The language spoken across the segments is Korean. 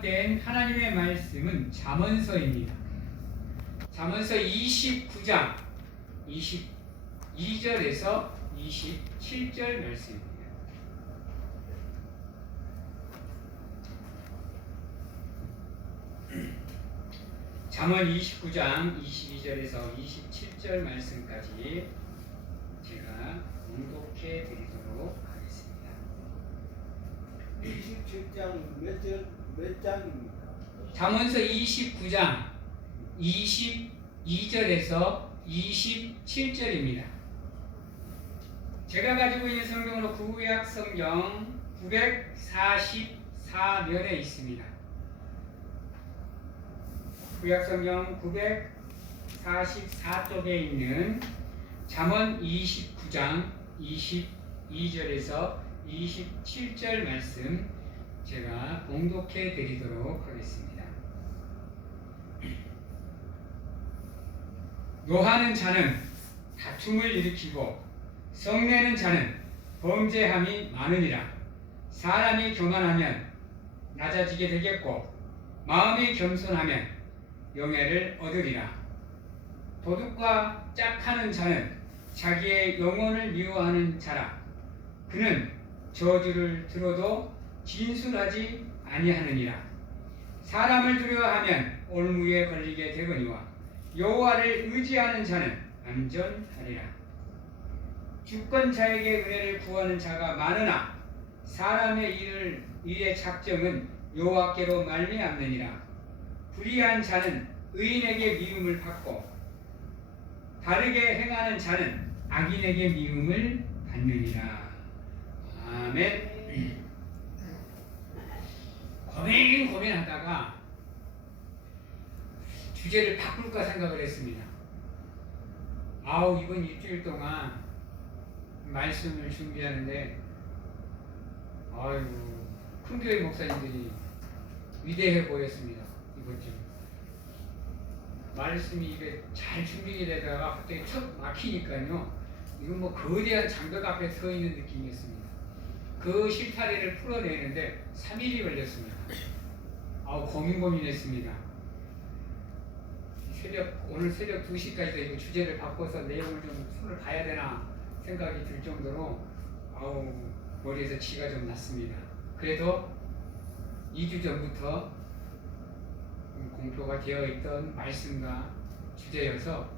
된 하나님의 말씀은 잠언서입니다. 잠언서 29장 22절에서 27절 말씀입니다. 잠언 29장 22절에서 27절 말씀까지 제가 봉독해 드리도록 하겠습니다. 27장 몇 장입니까? 잠언서 29장 22절에서 27절입니다. 제가 가지고 있는 성경으로 구약 성경 944면에 있습니다. 구약 성경 944쪽에 있는 잠언 29장 22절에서 27절 말씀 제가 봉독해 드리도록 하겠습니다. 노하는 자는 다툼을 일으키고 성내는 자는 범죄함이 많으니라. 사람이 교만하면 낮아지게 되겠고 마음이 겸손하면 영예를 얻으리라. 도둑과 짝하는 자는 자기의 영혼을 미워하는 자라. 그는 저주를 들어도 진술하지 아니하느니라. 사람을 두려워하면 올무에 걸리게 되거니와 여호와를 의지하는 자는 안전하리라. 주권자에게 은혜를 구하는 자가 많으나 사람의 일의 작정은 여호와께로 말미암느니라. 불의한 자는 의인에게 미움을 받고 다르게 행하는 자는 악인에게 미움을 받느니라. 아멘. 고민하다가 주제를 바꿀까 생각을 했습니다. 이번 일주일 동안 말씀을 준비하는데 큰 교회 목사님들이 위대해 보였습니다. 이번 주 말씀이 이게 잘 준비가 되다가 갑자기 척 막히니까요. 이건 뭐 거대한 장벽 앞에 서 있는 느낌이었습니다. 그 실타래를 풀어내는데 3일이 걸렸습니다. 고민했습니다. 오늘 새벽 2시까지도 이거 주제를 바꿔서 내용을 좀 손을 봐야 되나 생각이 들 정도로 머리에서 치가 좀 났습니다. 그래도 2주 전부터 공표가 되어 있던 말씀과 주제여서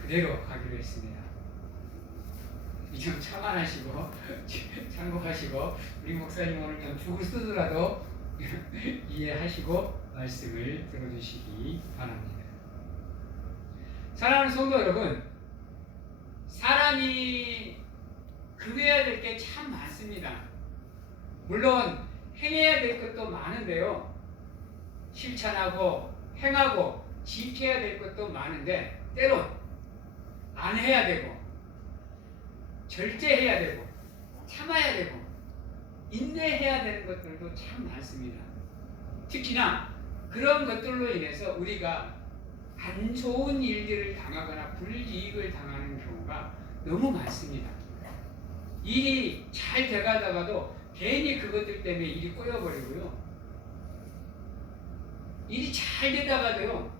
그대로 가기로 했습니다. 좀 참아하시고 참고하시고 우리 목사님 오늘 좀 죽을 쓰더라도 이해하시고 말씀을 들어주시기 바랍니다. 사랑하는 성도 여러분, 사람이 그래야 될 게 참 많습니다. 물론 행해야 될 것도 많은데요. 실천하고 행하고 지켜야 될 것도 많은데 때론 안 해야 되고 절제해야 되고 참아야 되고 인내해야 되는 것들도 참 많습니다. 특히나 그런 것들로 인해서 우리가 안 좋은 일들을 당하거나 불이익을 당하는 경우가 너무 많습니다. 일이 잘 돼가다가도 괜히 그것들 때문에 일이 꼬여버리고요. 일이 잘 되다가도요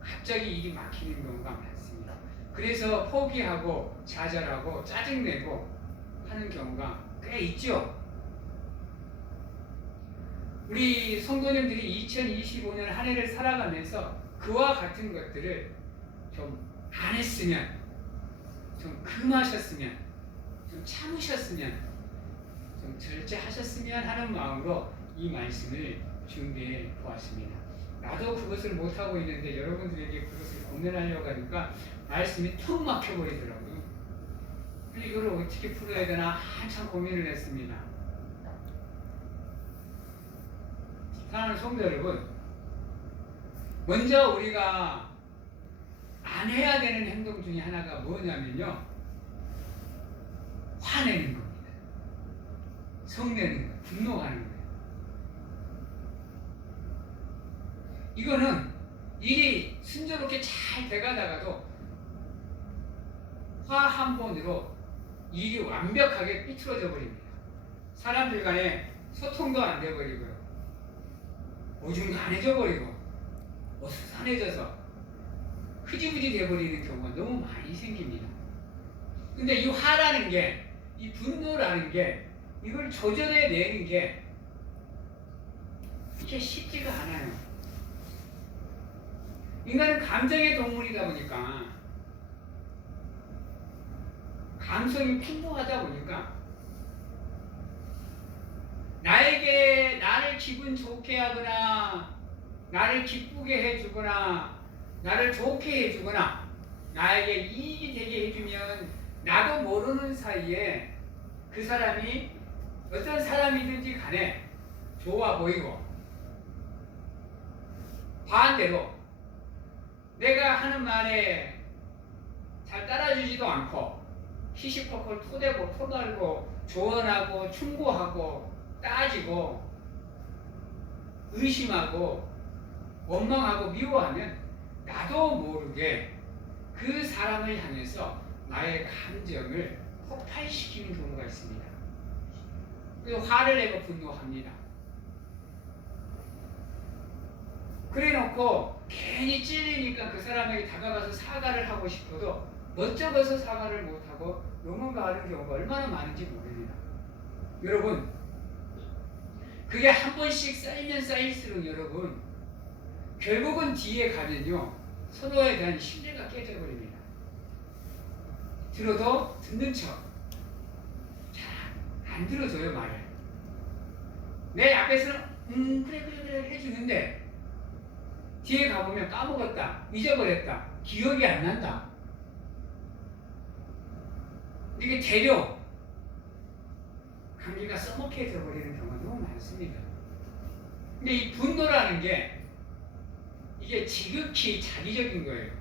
갑자기 일이 막히는 경우가 많습니다. 그래서 포기하고 좌절하고 짜증내고 하는 경우가 꽤 있죠. 우리 성도님들이 2025년 한 해를 살아가면서 그와 같은 것들을 좀 안 했으면, 좀 금하셨으면, 좀 참으셨으면, 좀 절제하셨으면 하는 마음으로 이 말씀을 준비해 보았습니다. 나도 그것을 못하고 있는데 여러분들에게 그것을 공연하려고 하니까 말씀이 턱 막혀버리더라고요. 이걸 어떻게 풀어야 되나 한참 고민을 했습니다. 사랑하는 성도 여러분, 먼저 우리가 안 해야 되는 행동 중에 하나가 뭐냐면요, 화내는 겁니다. 성내는 거예요. 분노하는 거예요. 이거는 일이 순조롭게 잘 돼가다가도 화 한 번으로 일이 완벽하게 삐뚤어져 버립니다. 사람들 간에 소통도 안 돼버리고요. 어중간해져 버리고 어수선해져서 흐지부지 돼버리는 경우가 너무 많이 생깁니다. 근데 이 화라는 게, 이 분노라는 게, 이걸 조절해내는 게 이게 쉽지가 않아요. 인간은 감정의 동물이다 보니까, 감성이 풍부하다 보니까 나를 기분 좋게 하거나 나를 기쁘게 해주거나 나를 좋게 해주거나 나에게 이익이 되게 해주면 나도 모르는 사이에 그 사람이 어떤 사람이든지 간에 좋아 보이고, 반대로 내가 하는 말에 잘 따라주지도 않고 시시콜콜 토대고 토달고 조언하고 충고하고 따지고 의심하고 원망하고 미워하면 나도 모르게 그 사람을 향해서 나의 감정을 폭발시키는 경우가 있습니다. 그래서 화를 내고 분노합니다. 그래놓고 괜히 찔리니까 그 사람에게 다가가서 사과를 하고 싶어도 멋쩍어서 사과를 못하고 넘어가는 경우가 얼마나 많은지 모릅니다. 여러분, 그게 한 번씩 쌓이면 쌓일수록 여러분, 결국은 뒤에 가면요, 서로에 대한 신뢰가 깨져버립니다. 들어도 듣는 척 잘 안 들어줘요, 말을. 내 앞에서는 그래 해주는데 뒤에 가보면 까먹었다, 잊어버렸다, 기억이 안 난다. 이게 되려 관계가 써먹혀져 버리는 경우가 너무 많습니다. 근데 이 분노라는 게 이게 지극히 자기적인 거예요.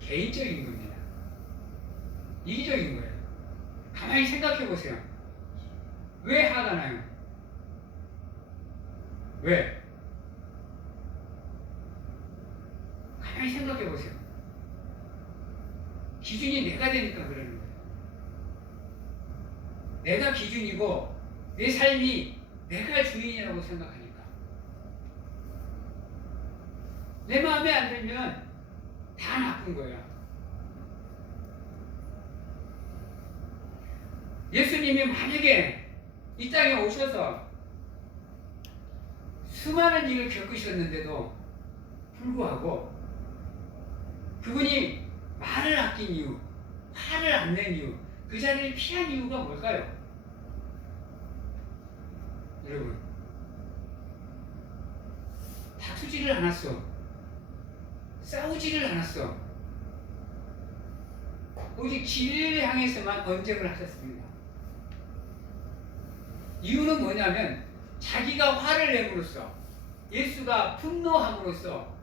개인적인 겁니다. 이기적인 거예요. 가만히 생각해 보세요. 왜 화가 나요? 왜? 가만히 생각해 보세요. 기준이 내가 되니까 그러는 거예요. 내가 기준이고 내 삶이 내가 주인이라고 생각하니까. 내 마음에 안 들면 다 나쁜 거야. 예수님이 만약에 이 땅에 오셔서 수많은 일을 겪으셨는데도 불구하고 그분이 말을 아낀 이유, 화를 안 낸 이유, 그 자리를 피한 이유가 뭘까요? 여러분, 다투지를 않았어. 싸우지를 않았어. 오직 진리를 향해서만 언쟁을 하셨습니다. 이유는 뭐냐면 자기가 화를 내므로써, 예수가 분노함으로써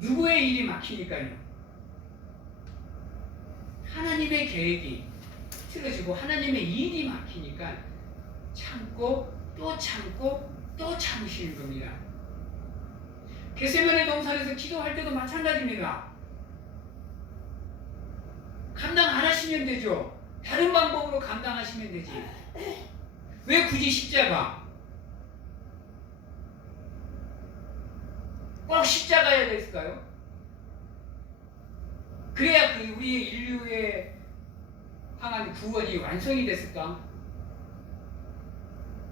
누구의 일이 막히니까요. 하나님의 계획이 틀어지고 하나님의 일이 막히니까 참고 또 참고 또 참으시는 겁니다. 겟세마네 동산에서 기도할 때도 마찬가지입니다. 감당 안 하시면 되죠. 다른 방법으로 감당하시면 되지. 왜 굳이 십자가? 꼭 십자가여야 됐을까요? 그래야 그 우리 인류에 향한 구원이 완성이 됐을까?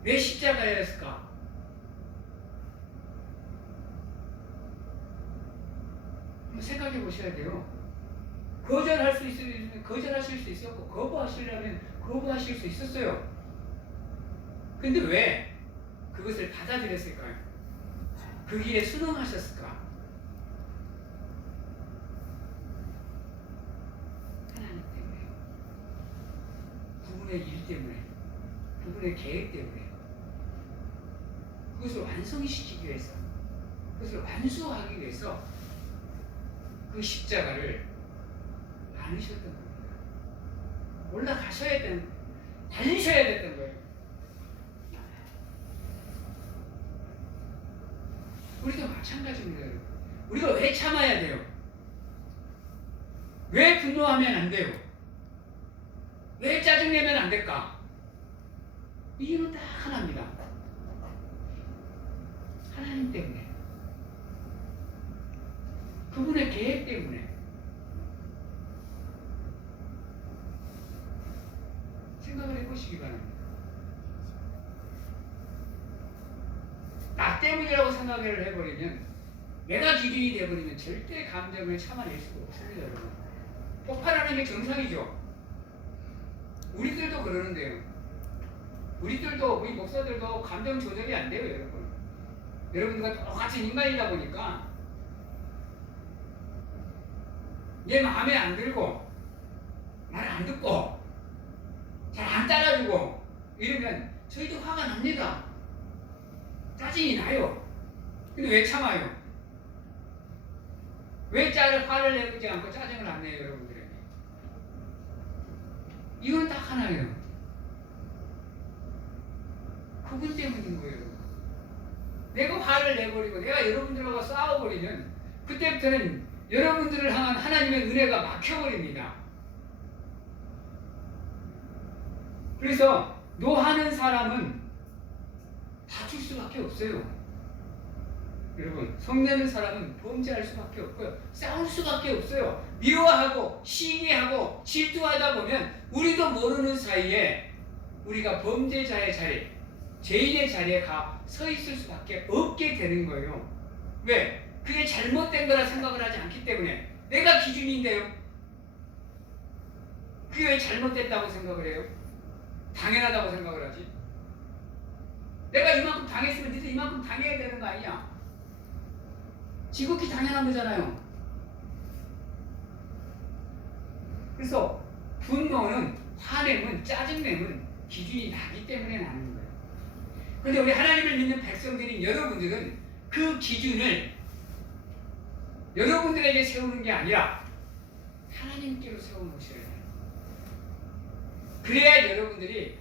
왜 십자가였을까? 한번 생각해 보셔야 돼요. 거절할 수 있으면 거절하실 수 있었고, 거부하시려면 거부하실 수 있었어요. 근데 왜 그것을 받아들였을까요? 그 길에 순응하셨을까? 하나님 때문에, 그분의 일 때문에, 그분의 계획 때문에, 그것을 완성시키기 위해서, 그것을 완수하기 위해서 그 십자가를 안으셨던 겁니다. 올라가셔야 되는, 달리셔야 됐던 거예요. 우리도 마찬가지입니다. 우리가 왜 참아야 돼요? 왜 분노하면 안 돼요? 왜 짜증내면 안 될까? 이유는 딱 하나입니다. 때문에, 그분의 계획 때문에. 생각을 해보시기 바랍니다. 나 때문이라고 생각을 해버리면, 내가 기준이 되어버리면 절대 감정을 참아낼 수가 없습니다, 여러분. 폭발하는 게 정상이죠. 우리들도 그러는데요. 우리들도, 우리 목사들도 감정 조절이 안 돼요, 여러분. 여러분들과 똑같은 인간이다 보니까 내 마음에 안 들고 말 안 듣고 잘 안 따라주고 이러면 저희도 화가 납니다. 짜증이 나요. 근데 왜 참아요? 왜 화를 내지 않고 짜증을 안 내요, 여러분들에게? 이건 딱 하나예요. 그분 때문인 거예요. 내가 화를 내버리고 내가 여러분들하고 싸워버리면 그때부터는 여러분들을 향한 하나님의 은혜가 막혀버립니다. 그래서 노하는 사람은 다툴 수밖에 없어요. 여러분, 성내는 사람은 범죄할 수밖에 없고요. 싸울 수밖에 없어요. 미워하고 시기하고 질투하다 보면 우리도 모르는 사이에 우리가 범죄자의 자리, 죄인의 자리에 가 서 있을 수밖에 없게 되는 거예요. 왜? 그게 잘못된 거라 생각을 하지 않기 때문에. 내가 기준인데요. 그게 왜 잘못됐다고 생각을 해요? 당연하다고 생각을 하지. 내가 이만큼 당했으면 니도 이만큼 당해야 되는 거 아니냐? 지극히 당연한 거잖아요. 그래서 분노는, 화냄은, 짜증냄은 기준이 나기 때문에 나는 거예요. 그런데 우리 하나님을 믿는 백성들인 여러분들은 그 기준을 여러분들에게 세우는 게 아니라 하나님께로 세워놓으셔야 돼요. 그래야 여러분들이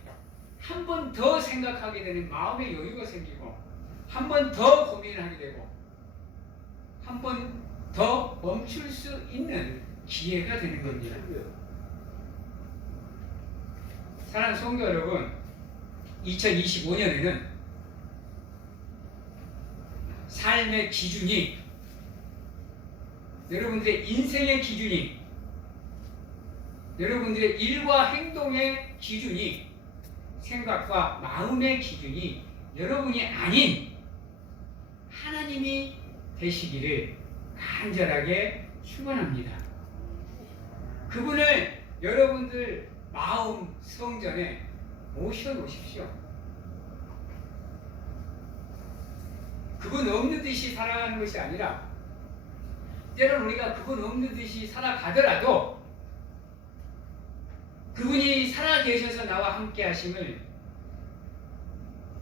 한 번 더 생각하게 되는 마음의 여유가 생기고, 한 번 더 고민을 하게 되고, 한 번 더 멈출 수 있는 기회가 되는 겁니다. 사랑하는 성도 여러분, 2025년에는 삶의 기준이, 여러분들의 인생의 기준이, 여러분들의 일과 행동의 기준이, 생각과 마음의 기준이 여러분이 아닌 하나님이 되시기를 간절하게 축원합니다. 그분을 여러분들 마음 성전에 모셔놓으십시오. 그분 없는 듯이 살아가는 것이 아니라, 때로는 우리가 그분 없는 듯이 살아가더라도 그분이 살아계셔서 나와 함께 하심을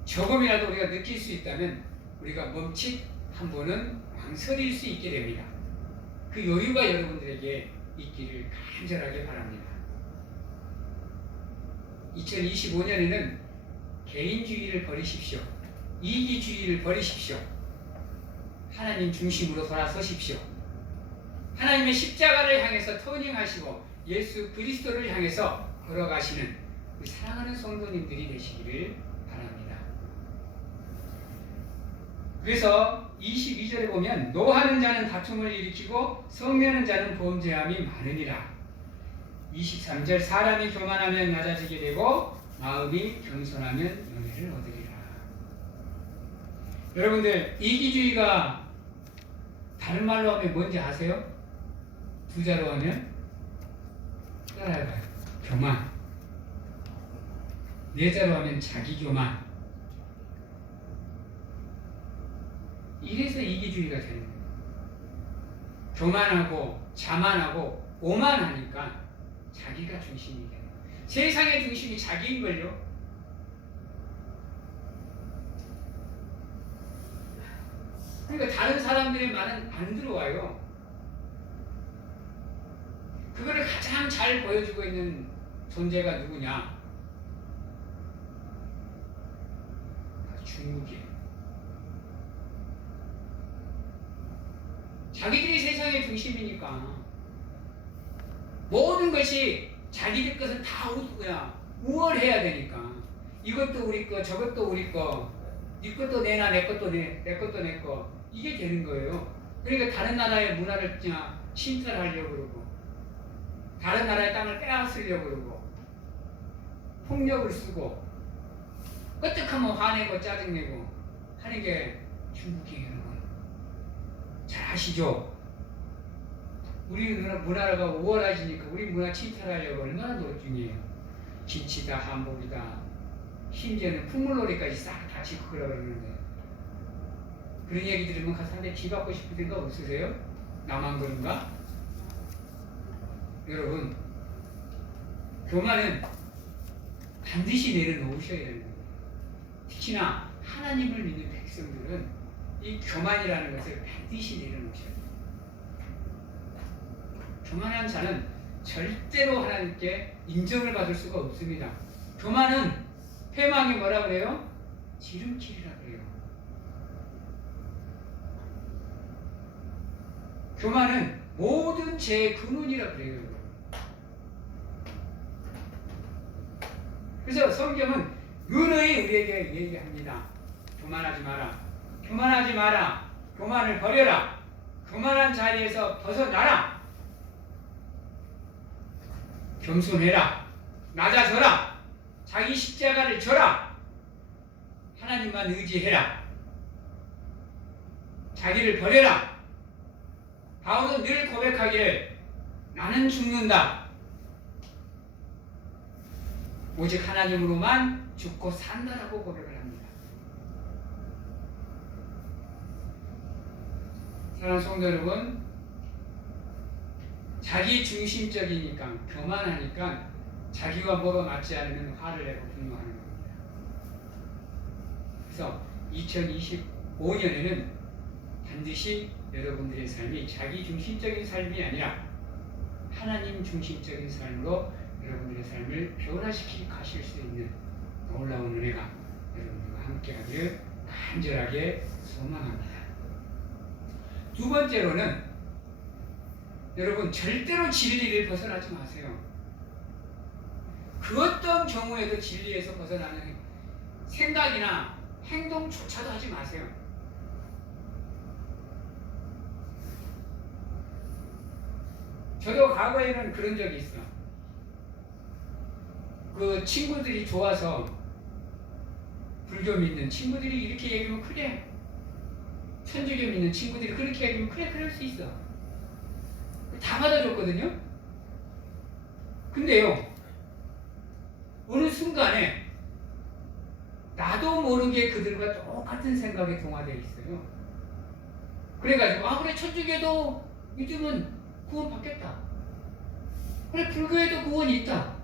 조금이라도 우리가 느낄 수 있다면 우리가 멈칫 한 번은 망설일 수 있게 됩니다. 그 여유가 여러분들에게 있기를 간절하게 바랍니다. 2025년에는 개인주의를 버리십시오. 이기주의를 버리십시오. 하나님 중심으로 돌아서십시오. 하나님의 십자가를 향해서 터닝하시고 예수 그리스도를 향해서 걸어가시는 우리 사랑하는 성도님들이 되시기를 바랍니다. 그래서 22절에 보면 노하는 자는 다툼을 일으키고 성내는 자는 범죄함이 많으니라. 23절 사람이 교만하면 낮아지게 되고 마음이 겸손하면 은혜를 얻으리라. 여러분들, 이기주의가 다른 말로 하면 뭔지 아세요? 두 자로 하면 따라해봐요. 교만. 네 자로 하면 자기교만. 이래서 이기주의가 되는 거예요. 교만하고 자만하고 오만하니까 자기가 중심이 되는 거예요. 세상의 중심이 자기인걸요. 그러니까 다른 사람들의 말은 안 들어와요. 그거를 가장 잘 보여주고 있는 존재가 누구냐? 중국이에요. 자기들이 세상의 중심이니까 모든 것이 자기들 것은 다 우월해야 되니까 이것도 우리 거, 저것도 우리 거, 네 것도 내놔, 내 것도 내 것도 내 거. 이게 되는 거예요. 그러니까 다른 나라의 문화를 그냥 침탈하려고 그러고, 다른 나라의 땅을 빼앗으려고 그러고, 폭력을 쓰고, 끄떡하면 화내고 짜증내고 하는 게 중국이에요. 잘 아시죠? 우리 문화가 우월해지니까 우리 문화 침탈하려고 얼마나 노력 중이에요. 김치다, 한복이다, 심지어는 풍물놀이까지 싹 다 짓고 그러는데, 그런 얘기 들으면 가서 기 받고 싶은 생각 없으세요? 나만 그런가? 여러분, 교만은 반드시 내려놓으셔야 되는 거예요. 특히나 하나님을 믿는 백성들은 이 교만이라는 것을 반드시 내려놓으셔야 돼요. 교만한 자는 절대로 하나님께 인정을 받을 수가 없습니다. 교만은 패망이 뭐라 그래요? 지름길이라 그래요. 교만은 모든 죄의 근원이라 그래요. 그래서 성경은 은혜히 우리에게 얘기합니다. 교만하지 마라. 교만하지 마라. 교만을 버려라. 교만한 자리에서 벗어나라. 겸손해라. 낮아져라. 자기 십자가를 져라. 하나님만 의지해라. 자기를 버려라. 바울은 늘 고백하기를 나는 죽는다. 오직 하나님으로만 죽고 산다라고 고백을 합니다. 사랑하는 성도 여러분, 자기 중심적이니까, 교만하니까 자기와 뭐가 맞지 않으면 화를 내고 분노하는 겁니다. 그래서 2025년에는 반드시 여러분들의 삶이 자기 중심적인 삶이 아니라 하나님 중심적인 삶으로 여러분들의 삶을 변화시키고 가실 수 있는 놀라운 은혜가 여러분들과 함께하기를 간절하게 소망합니다. 두 번째로는 여러분, 절대로 진리를 벗어나지 마세요. 그 어떤 경우에도 진리에서 벗어나는 생각이나 행동조차도 하지 마세요. 저도 과거에는 그런 적이 있어. 그 친구들이 좋아서, 불교 믿는 친구들이 이렇게 얘기하면 그래, 천주교 믿는 친구들이 그렇게 얘기하면 그래, 그럴 수 있어. 다 받아줬거든요. 근데요, 어느 순간에 나도 모르게 그들과 똑같은 생각에 동화되어 있어요. 그래가지고 그래, 천주교도 믿으면 구원 받겠다. 그래, 불교에도 구원이 있다.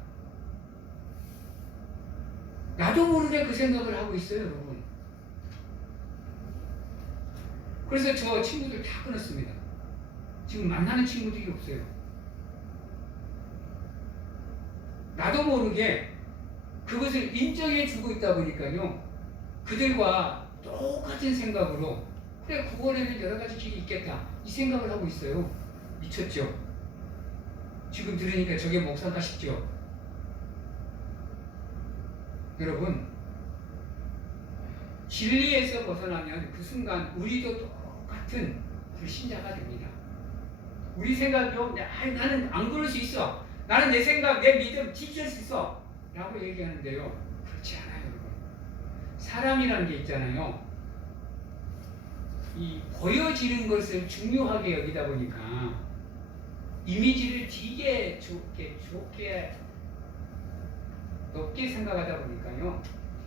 나도 모르게 그 생각을 하고 있어요, 여러분. 그래서 저 친구들 다 끊었습니다. 지금 만나는 친구들이 없어요. 나도 모르게 그것을 인정해 주고 있다 보니까요, 그들과 똑같은 생각으로 그래, 구원에는 여러 가지 길이 있겠다, 이 생각을 하고 있어요. 미쳤죠? 지금 들으니까 저게 목사가 싶죠? 여러분, 진리에서 벗어나면 그 순간 우리도 똑같은 불신자가 됩니다. 우리 생각도 나는 안 그럴 수 있어, 나는 내 생각, 내 믿음 지킬 수 있어 라고 얘기하는데요, 그렇지 않아요. 여러분, 사람이라는 게 있잖아요. 이 보여지는 것을 중요하게 여기다 보니까 이미지를 되게 좋게 높게 생각하다 보니까요,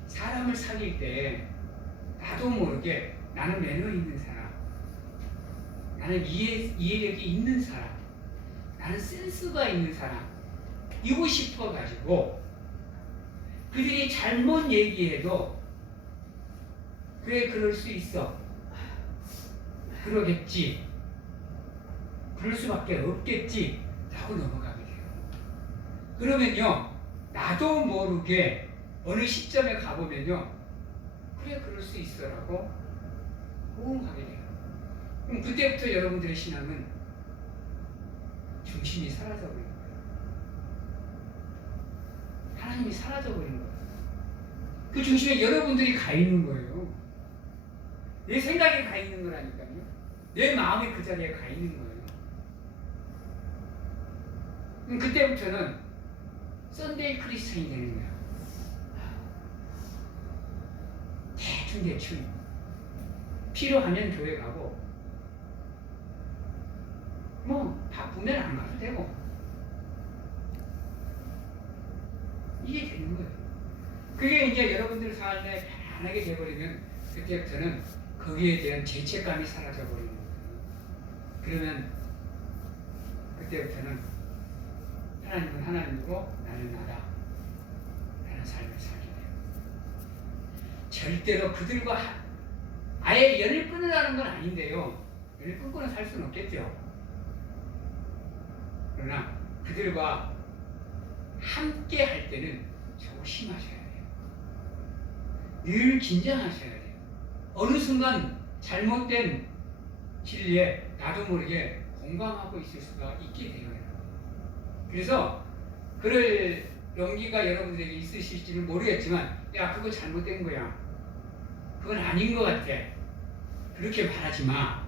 사람을 사귈 때 나도 모르게 나는 매너 있는 사람, 나는 이해력이 있는 사람, 나는 센스가 있는 사람 이고 싶어 가지고 그들이 잘못 얘기해도 그래, 그럴 수 있어, 그러겠지, 그럴 수밖에 없겠지 라고 넘어가게 돼요. 그러면요, 나도 모르게 어느 시점에 가보면요, 그래, 그럴 수 있어 라고 호응하게 돼요. 그럼 그때부터 여러분들의 신앙은 중심이 사라져버린 거예요. 하나님이 사라져버린 거예요. 그 중심에 여러분들이 가 있는 거예요. 내 생각에 가 있는 거라니까요. 내 마음이 그 자리에 가 있는 거예요. 그때부터는 썬데이 크리스찬이 되는 거야. 대충 필요하면 교회 가고 뭐 바쁘면 안 가도 되고 이게 되는 거예요. 그게 이제 여러분들 삶에 편안하게 돼버리면 그때부터는 거기에 대한 죄책감이 사라져 버리는 거예요. 그러면 그때부터는 하나님은 하나님으로 나는 나다 라는 삶을 살게 돼요. 절대로 그들과 아예 연을 끊으라는 건 아닌데요. 연을 끊고는 살 수는 없겠죠. 그러나 그들과 함께 할 때는 조심하셔야 돼요. 늘 긴장하셔야 돼요. 어느 순간 잘못된 진리에 나도 모르게 공감하고 있을 수가 있게 돼요. 그래서 그럴 용기가 여러분들에게 있으실지는 모르겠지만 야 그거 잘못된 거야. 그건 아닌 것 같아. 그렇게 말하지 마.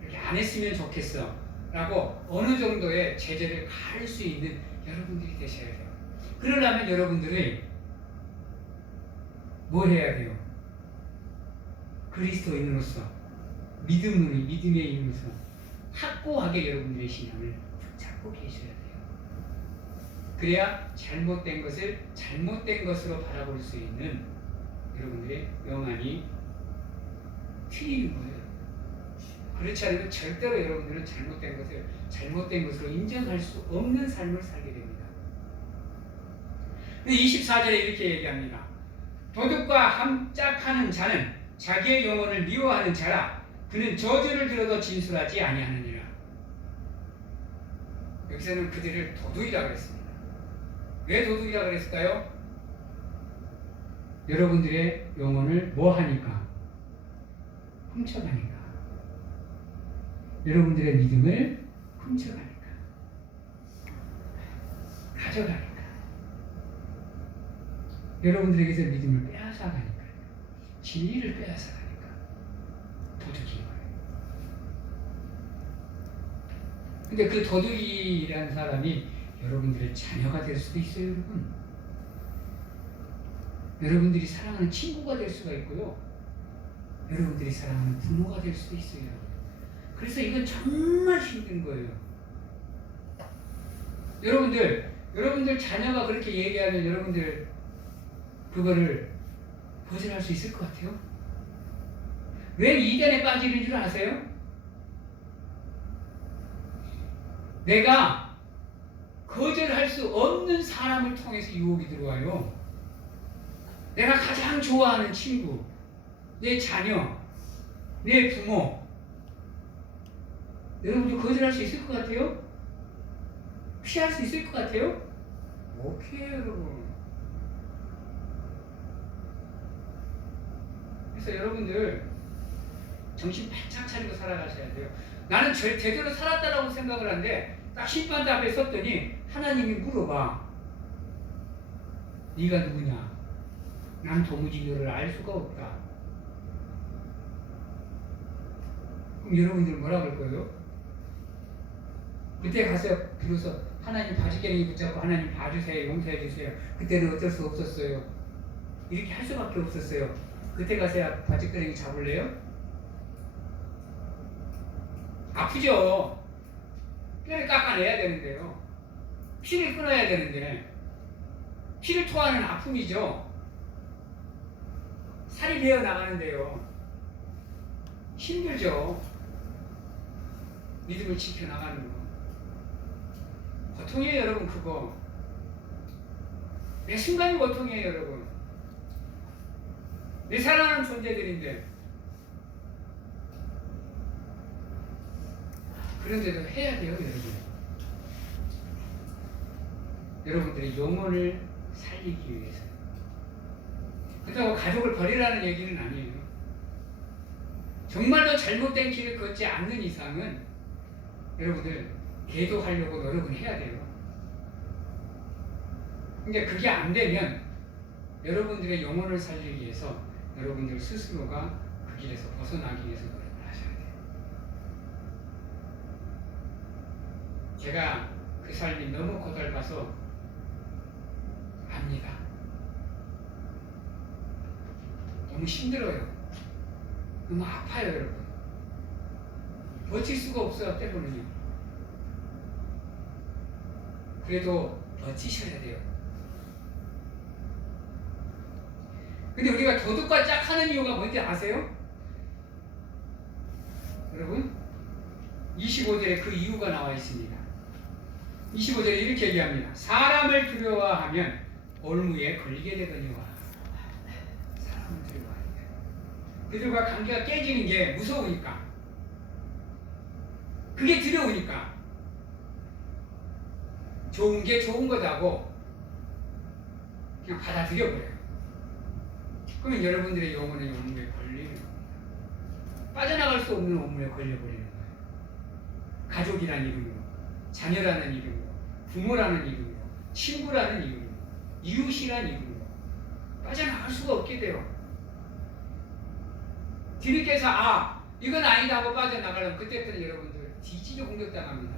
그렇게 안 했으면 좋겠어. 라고 어느 정도의 제재를 가할 수 있는 여러분들이 되셔야 돼요. 그러려면 여러분들이 뭐 해야 돼요? 그리스도인으로서 믿음의 인으로서 확고하게 여러분들의 신앙을 붙잡고 계셔야 돼요. 그래야 잘못된 것을 잘못된 것으로 바라볼 수 있는 여러분들의 영안이 트이는 거예요. 그렇지 않으면 절대로 여러분들은 잘못된 것을 잘못된 것으로 인정할 수 없는 삶을 살게 됩니다. 24절에 이렇게 얘기합니다. 도둑과 함짝하는 자는 자기의 영혼을 미워하는 자라. 그는 저주를 들어도 진술하지 아니하느니라. 여기서는 그들을 도둑이라고 했습니다. 왜 도둑이라고 그랬을까요? 여러분들의 영혼을 뭐 하니까? 훔쳐가니까. 여러분들의 믿음을 훔쳐가니까. 가져가니까. 여러분들에게서 믿음을 빼앗아가니까. 진리를 빼앗아가니까. 도둑인 거예요. 근데 그 도둑이라는 사람이 여러분들의 자녀가 될 수도 있어요, 여러분. 여러분들이 사랑하는 친구가 될 수가 있고요. 여러분들이 사랑하는 부모가 될 수도 있어요. 그래서 이건 정말 힘든 거예요. 여러분들 자녀가 그렇게 얘기하면 여러분들 그거를 거절할 수 있을 것 같아요? 왜 이단에 빠지는 줄 아세요? 내가 거절할 수 없는 사람을 통해서 유혹이 들어와요. 내가 가장 좋아하는 친구, 내 자녀, 내 부모. 여러분들 거절할 수 있을 것 같아요? 피할 수 있을 것 같아요? 못 피해요, 여러분. 그래서 여러분들 정신 바짝 차리고 살아가셔야 돼요. 나는 제대로 살았다라고 생각을 하는데 딱 심판대 앞에 섰더니 하나님이 물어봐. 네가 누구냐? 난 도무지 너를 알 수가 없다. 그럼 여러분들 뭐라 그럴 거예요? 그때 가서 비로소 하나님 바지깽이 붙잡고 하나님 봐주세요, 용서해 주세요. 그때는 어쩔 수 없었어요. 이렇게 할 수밖에 없었어요. 그때 가서야 바지깽이 잡을래요? 아프죠? 뼈를 깎아내야 되는데요. 피를 끊어야 되는데 피를 토하는 아픔이죠. 살이 배어 나가는데요. 힘들죠. 믿음을 지켜나가는 거. 고통이에요, 여러분. 그거 매 순간이 고통이에요, 여러분. 내 사랑하는 존재들인데 그런데도 해야 돼요, 여러분. 여러분들의 영혼을 살리기 위해서. 그렇다고 가족을 버리라는 얘기는 아니에요. 정말로 잘못된 길을 걷지 않는 이상은 여러분들 계도하려고 노력은 해야 돼요. 근데 그게 안 되면 여러분들의 영혼을 살리기 위해서 여러분들 스스로가 그 길에서 벗어나기 위해서 노력을 하셔야 돼요. 제가 그 삶이 너무 고달파서 압니다. 너무 힘들어요. 너무 아파요, 여러분. 버틸 수가 없어요, 때로는요. 그래도 버티셔야 돼요. 근데 우리가 도둑과 짝 하는 이유가 뭔지 아세요? 여러분, 25절에 그 이유가 나와 있습니다. 25절에 이렇게 얘기합니다. 사람을 두려워하면 올무에 걸리게 되거니와. 사람을 두려워하니까. 그들과 관계가 깨지는 게 무서우니까. 그게 두려우니까. 좋은 게 좋은 거다고 그냥 받아들여버려요. 그러면 여러분들의 영혼은 올무에 걸리는 겁니다. 빠져나갈 수 없는 올무에 걸려버리는 거예요. 가족이라는 이름으로, 자녀라는 이름으로, 부모라는 이름으로, 친구라는 이름으로, 이웃이라는 이름으로 빠져나갈 수가 없게 돼요. 뒤늦게서 이건 아니다 하고 빠져나가려면 그때부터 여러분들 뒤지게 공격당합니다.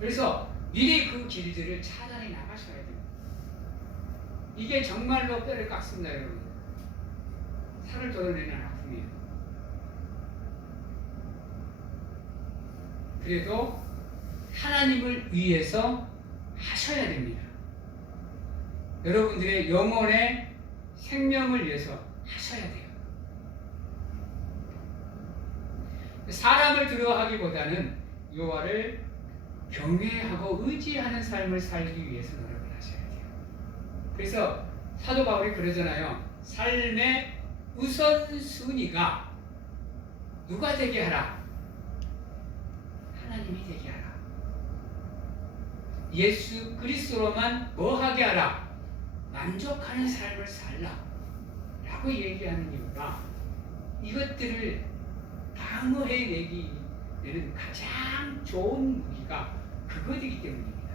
그래서 미리 그 길들을 차단해 나가셔야 돼요. 이게 정말로 뼈를 깎습니다, 여러분. 살을 덜어내는 아픔이에요. 그래도 하나님을 위해서 하셔야 됩니다. 여러분들의 영혼의 생명을 위해서 하셔야 돼요. 사람을 두려워하기보다는 여호와를 경외하고 의지하는 삶을 살기 위해서 노력을 하셔야 돼요. 그래서 사도 바울이 그러잖아요. 삶의 우선순위가 누가 되게 하라? 하나님이 되게 하라. 예수 그리스도로만 뭐하게 하라? 만족하는 삶을 살라 라고 얘기하는 이유가 이것들을 방어해내기에는 가장 좋은 무기가 그것이기 때문입니다.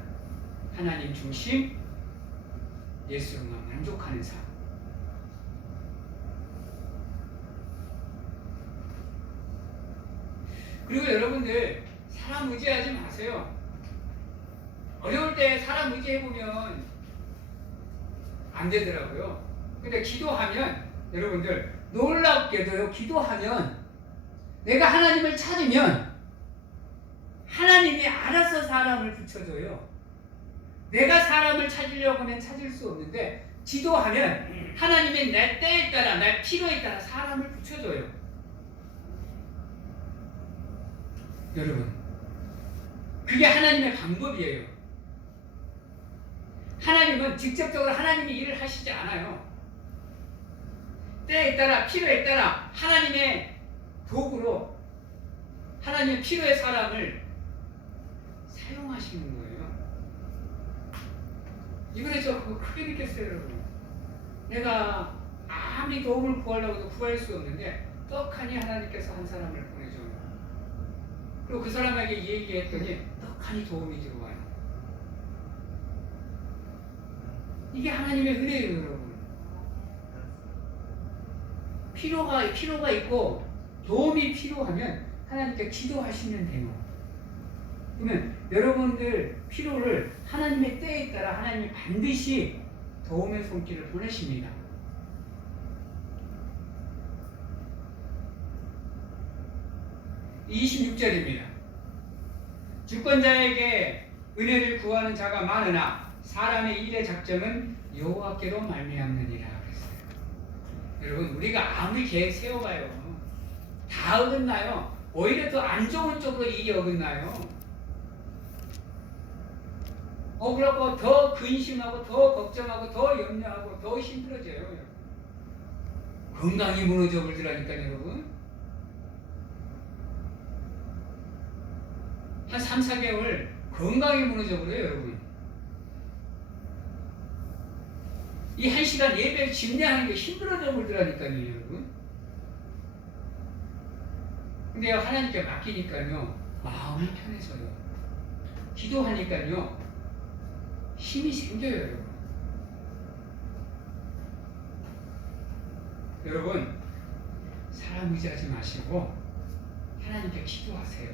하나님 중심, 예수로만 만족하는 삶. 그리고 여러분들 사람 의지하지 마세요. 어려울 때 사람 의지해보면 안 되더라고요. 근데 기도하면 여러분들 놀랍게도요, 기도하면 내가 하나님을 찾으면 하나님이 알아서 사람을 붙여줘요. 내가 사람을 찾으려고 하면 찾을 수 없는데 기도하면 하나님이 내 때에 따라 내 필요에 따라 사람을 붙여줘요. 여러분, 그게 하나님의 방법이에요. 하나님은 직접적으로 하나님이 일을 하시지 않아요. 때에 따라 필요에 따라 하나님의 도구로 하나님의 필요의 사람을 사용하시는 거예요. 이번에 저 그거 크게 느꼈어요, 여러분. 내가 아무리 도움을 구하려고 해도 구할 수 없는데 떡하니 하나님께서 한 사람을 보내줘요. 그리고 그 사람에게 얘기했더니 떡하니 도움이 들어와요. 이게 하나님의 은혜예요, 여러분. 필요가 있고 도움이 필요하면 하나님께 기도하시면 돼요. 그러면 여러분들 필요를 하나님의 때에 따라 하나님이 반드시 도움의 손길을 보내십니다. 26절입니다. 주권자에게 은혜를 구하는 자가 많으나 사람의 일의 작정은 여호와께로 말미암느니라 그랬어요. 여러분, 우리가 아무리 계획 세워봐요, 다 어긋나요. 오히려 더 안 좋은 쪽으로 일이 어긋나요. 그래갖고 더 근심하고 더 걱정하고 더 염려하고 더 힘들어져요. 건강이 무너져 버리더라니까요, 여러분. 한 3, 4개월 건강이 무너져 버려요, 여러분. 이 1시간 예배를 집례하는 게 힘들어져 버리더라니까요, 여러분. 근데 하나님께 맡기니까요, 마음이 편해져요. 기도하니까요, 힘이 생겨요, 여러분. 여러분, 사람 의지하지 마시고 하나님께 기도하세요.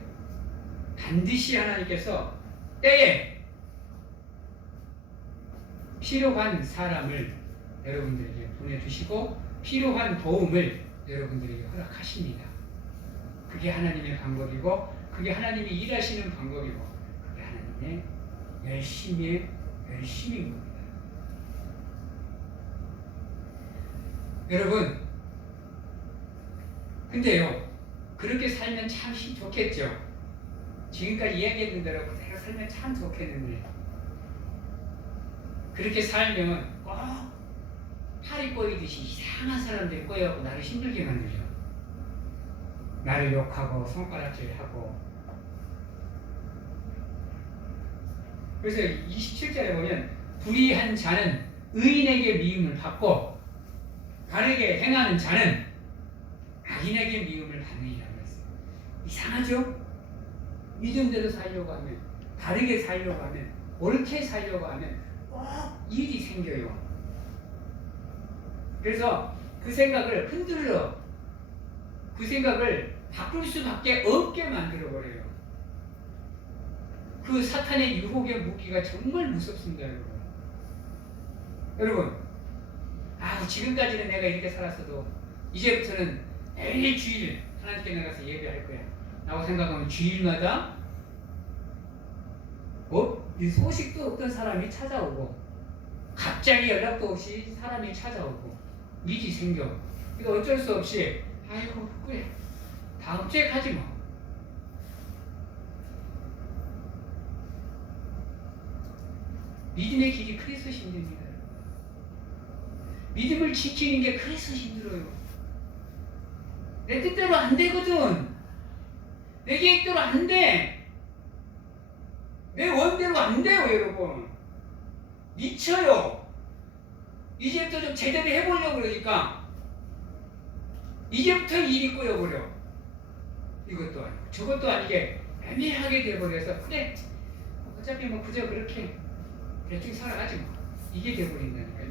반드시 하나님께서 때에 필요한 사람을 여러분들에게 보내주시고 필요한 도움을 여러분들에게 허락하십니다. 그게 하나님의 방법이고 그게 하나님이 일하시는 방법이고 그게 하나님의 열심인 겁니다. 여러분, 근데요, 그렇게 살면 참 좋겠죠. 지금까지 이야기했던 대로 그대로 살면 참 좋겠는데, 그렇게 살면 꼭 파리 꼬이듯이 이상한 사람들이 꼬여갖고 나를 힘들게 만들죠. 나를 욕하고 손가락질하고. 그래서 27절에 보면 불의한 자는 의인에게 미움을 받고 바르게 행하는 자는 악인에게 미움을 받느니라고 했어요. 이상하죠? 믿음대로 살려고 하면, 바르게 살려고 하면, 옳게 살려고 하면 꼭 일이 생겨요. 그래서 그 생각을 흔들러, 그 생각을 바꿀 수밖에 없게 만들어버려요. 그 사탄의 유혹의 무기가 정말 무섭습니다, 여러분. 여러분, 지금까지는 내가 이렇게 살았어도 이제부터는 매일 주일 하나님께 나가서 예배할 거야 라고 생각하면 주일마다 이 소식도 없던 사람이 찾아오고 갑자기 연락도 없이 사람이 찾아오고 일이 생겨. 이거 어쩔 수 없이 아이고 그래 다음 주에 가지 뭐. 믿음의 길이 그래서 힘듭니다. 믿음을 지키는 게 그래서 힘들어요. 내 뜻대로 안 되거든. 내 계획대로 안 돼. 내 원대로 안 돼요, 여러분. 미쳐요. 이제부터 좀 제대로 해보려고 그러니까 이제부터 일이 꼬여버려. 이것도 아니고 저것도 아니게 애매하게 돼버려서 그래 어차피 뭐 그저 그렇게 대충 살아가지 뭐. 이게 돼버린다니까요.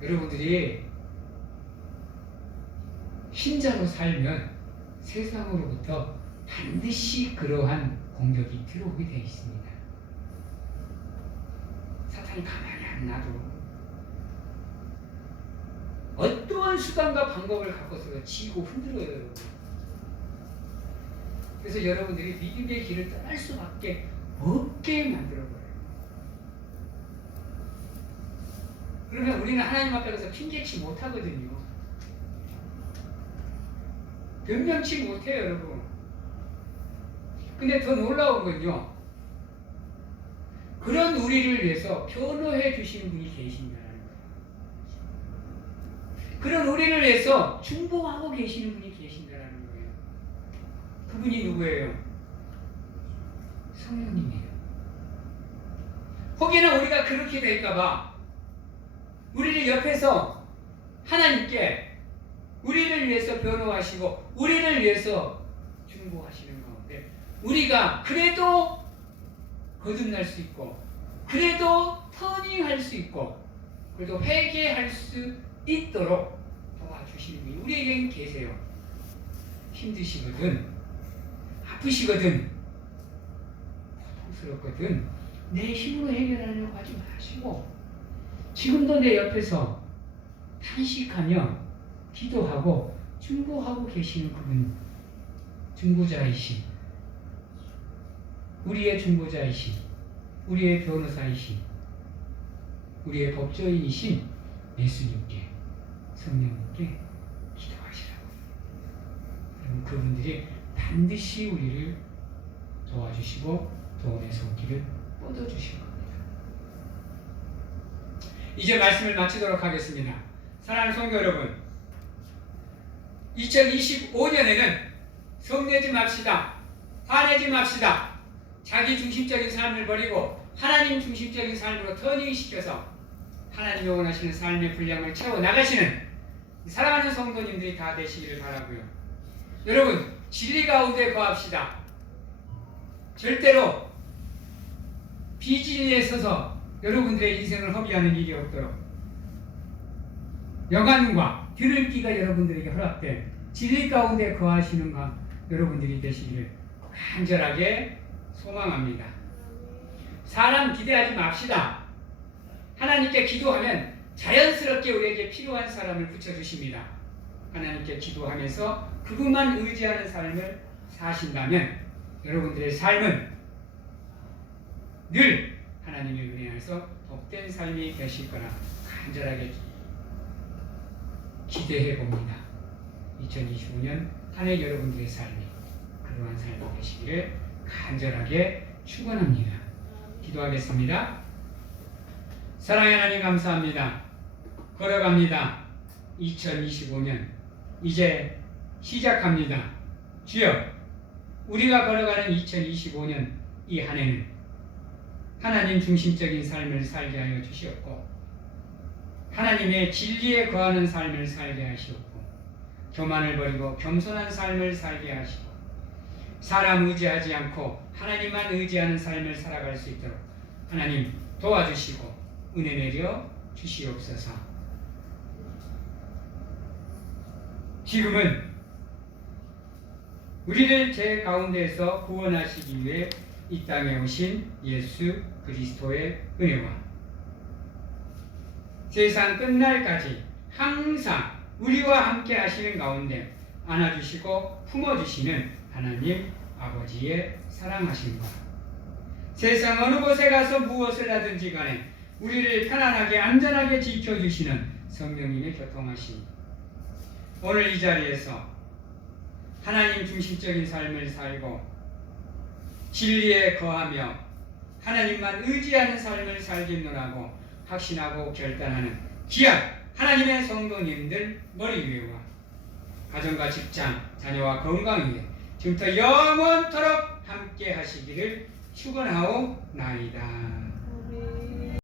여러분들이 신자로 살면 세상으로부터 반드시 그러한 공격이 들어오게 되어 있습니다. 사탄이 가만히 안 놔도 어떠한 수단과 방법을 갖고서 치고 흔들어요, 여러분. 그래서 여러분들이 믿음의 길을 떠날 수밖에 없게 만들어버려요. 그러면 우리는 하나님 앞에 가서 핑계치 못하거든요. 변명치 못해요, 여러분. 근데 더 놀라운 건요, 그런 우리를 위해서 변호해 주시는 분이 계신다는 거예요. 그런 우리를 위해서 중보하고 계시는 분이 계신다는 거예요. 그분이 누구예요? 성령님이에요. 혹여나 우리가 그렇게 될까봐 우리를 옆에서 하나님께 우리를 위해서 변호하시고 우리를 위해서 중보하시는 가운데 우리가 그래도 거듭날 수 있고 그래도 터닝할 수 있고 그래도 회개할 수 있도록 도와주시는 분이 우리에겐 계세요. 힘드시거든, 아프시거든, 고통스럽거든 내 힘으로 해결하려고 하지 마시고 지금도 내 옆에서 탄식하며 기도하고 중보하고 계시는 그분, 중보자이신, 우리의 중보자이신, 우리의 변호사이신, 우리의 법조인이신 예수님께, 성령님께 기도하시라고. 그럼 그분들이 반드시 우리를 도와주시고 도움의 손길을 뻗어주실 겁니다. 이제 말씀을 마치도록 하겠습니다. 사랑하는 성도 여러분, 2025년에는 성내지 맙시다. 화내지 맙시다. 자기 중심적인 삶을 버리고 하나님 중심적인 삶으로 터닝시켜서 하나님이 원하시는 삶의 분량을 채워나가시는 사랑하는 성도님들이 다 되시기를 바라고요. 여러분, 진리 가운데 거합시다. 절대로 비진리에 서서 여러분들의 인생을 허비하는 일이 없도록 영안과 들을 귀가 여러분들에게 허락된 진리 가운데 거하시는 여러분들이 되시기를 간절하게 소망합니다. 사람 기대하지 맙시다. 하나님께 기도하면 자연스럽게 우리에게 필요한 사람을 붙여주십니다. 하나님께 기도하면서 그분만 의지하는 삶을 사신다면 여러분들의 삶은 늘 하나님의 은혜 안에서 복된 삶이 되실 거라 간절하게 기대해 봅니다. 2025년 한 해 여러분들의 삶이 그러한 삶이 되시기를 간절하게 축원합니다. 기도하겠습니다. 사랑의 하나님 감사합니다. 걸어갑니다. 2025년 이제 시작합니다. 주여, 우리가 걸어가는 2025년 이 한 해는 하나님 중심적인 삶을 살게 하여 주시옵고 하나님의 진리에 거하는 삶을 살게 하시옵고 교만을 버리고 겸손한 삶을 살게 하시고 사람 의지하지 않고 하나님만 의지하는 삶을 살아갈 수 있도록 하나님 도와주시고 은혜 내려 주시옵소서. 지금은 우리를 제 가운데에서 구원하시기 위해 이 땅에 오신 예수 그리스도의 은혜와 세상 끝날까지 항상 우리와 함께 하시는 가운데 안아주시고 품어주시는 하나님 아버지의 사랑하심과 세상 어느 곳에 가서 무엇을 하든지 간에 우리를 편안하게 안전하게 지켜주시는 성령님의 교통하심, 오늘 이 자리에서 하나님 중심적인 삶을 살고 진리에 거하며 하나님만 의지하는 삶을 살겠노라고 확신하고 결단하는 귀한 하나님의 성도님들 머리 위에와 가정과 직장, 자녀와 건강 위에 지금부터 영원토록 함께 하시기를 축원하옵나이다.